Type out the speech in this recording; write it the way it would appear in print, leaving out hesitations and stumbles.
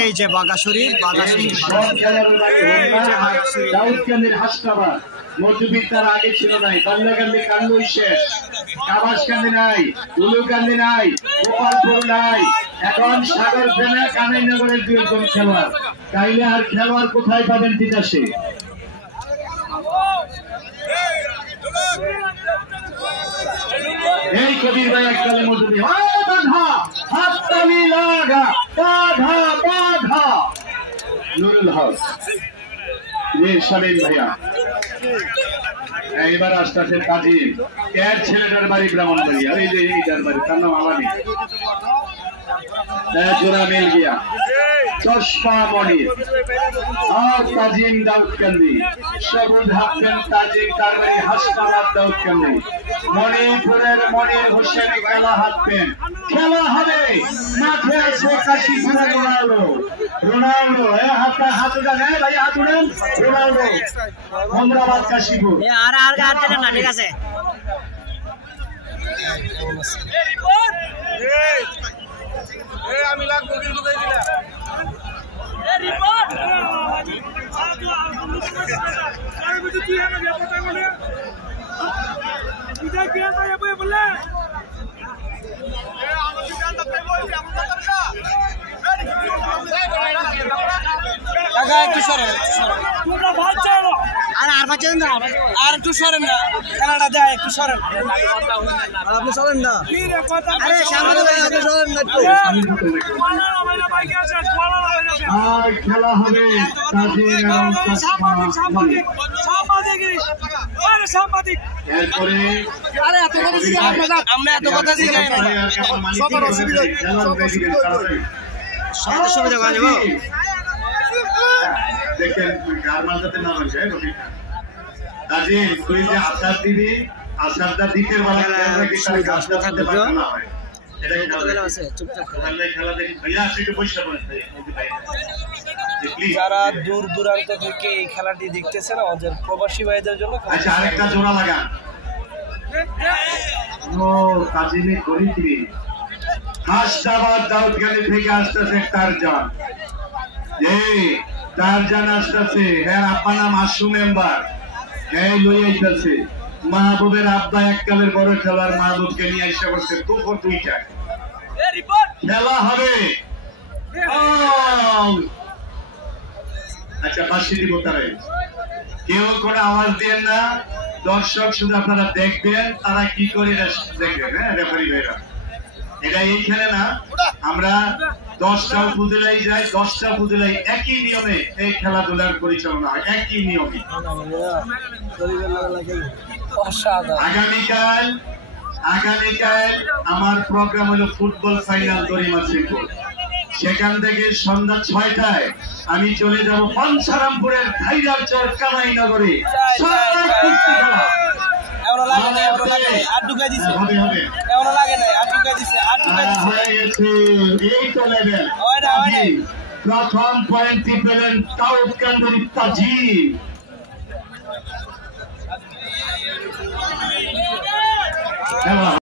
এই যে বাগাশরী দাউদকান্দির হাসনাবাদ মধুবিদ্যার আগে ছিল নাই, বাল্যকান্দি কান্দি শেষ, কাবাসকান্দি নাই, উলুকান্দি নাই, গোপালপুর নাই, এখন সাগর ফেলে কানাইনগরের দুজন খেলোয়াড়। তাইলে আর খেলোয়াড় কোথায় পাবেন তিতাসে? এই কবির ভাই এককালে মধুবি বাধা হাততালি লাগা বাধা বাধা নুরুল হক শালীন ভাইয়া। এবার আসতেছেন কাজী এর ছেলেটার বাড়ি ব্রাহ্মণবাড়িয়া, এই যে এইটার বাড়ি, তার নাম আমানি জোড়া মিল গিয়া চশমা মনির তাজিম দাউদকান্দি, সবুজ হাফেন তাজিম তার বাড়ি হাসনাবাদ দাউদকান্দি, মণিপুরের মনির হোসেন খেলা হাঁটবেন। খেলা হবে, মাঠে আছে কাশীপুর রোনাল্ডো, রোনাল্ডো হাত উঠান ভাই, হাত উঠান রোনাল্ডো, হামরাবাদ কাশীপুর। ঠিক আছে আমি লাগবো কিন্তু একটু সরেন, আর একটু সরেন না, খেলাটা দেয় একটু সরেন, আপনি সরেন না, আরে সামনে সরেন না একটু। খেলা হবে আমরা এত কথা দেখেন গারমালটাতে না রয়েছে কাজে তুই যে আচার দিবি, আচারটা দিতে যারা দূর দূরান্ত থেকে এই খেলাটি দেখতেছেন আমাদের প্রবাসী ভাইদের জন্য আরেকটা জোড়া লাগান। হাসনাবাদ দাউদকান্দি থেকে আসতেছে টারজান, টারজান আসতেছে, হ্যাঁ আপনার নাম আশু মেম্বার, হ্যাঁ লই আইতেছে মাহবুবের আব্বা এককালের বড় খেলোয়াড়, মাহবুবকে নিয়ে আসা করছে দুপুর 2টায়। খেলা হবে, আচ্ছা বাসি দিব তারাই, কেউ কোনো আওয়াজ দেন না, দর্শক শুধু আপনারা দেখবেন তারা কি করে দেখবেন। হ্যাঁ রেফারি ভাইরা, এটা এই খেলে না, আমরা 10টা উপজেলায় যাই, 10টা উপজেলায় একই নিয়মে এই খেলাধুলার পরিচালনা হয়, একই নিয়মে। আগামীকাল আমার প্রোগ্রাম হলো ফুটবল ফাইনাল দরিমা শ্রীপুর, সেখান থেকে সন্ধ্যা 6টায় আমি চলে যাব পঞ্চারামপুরের খাইরারচর কানাইনগরে। প্রথম পয়েন্টটি পেলেন দাউদকান্দির তাজিম।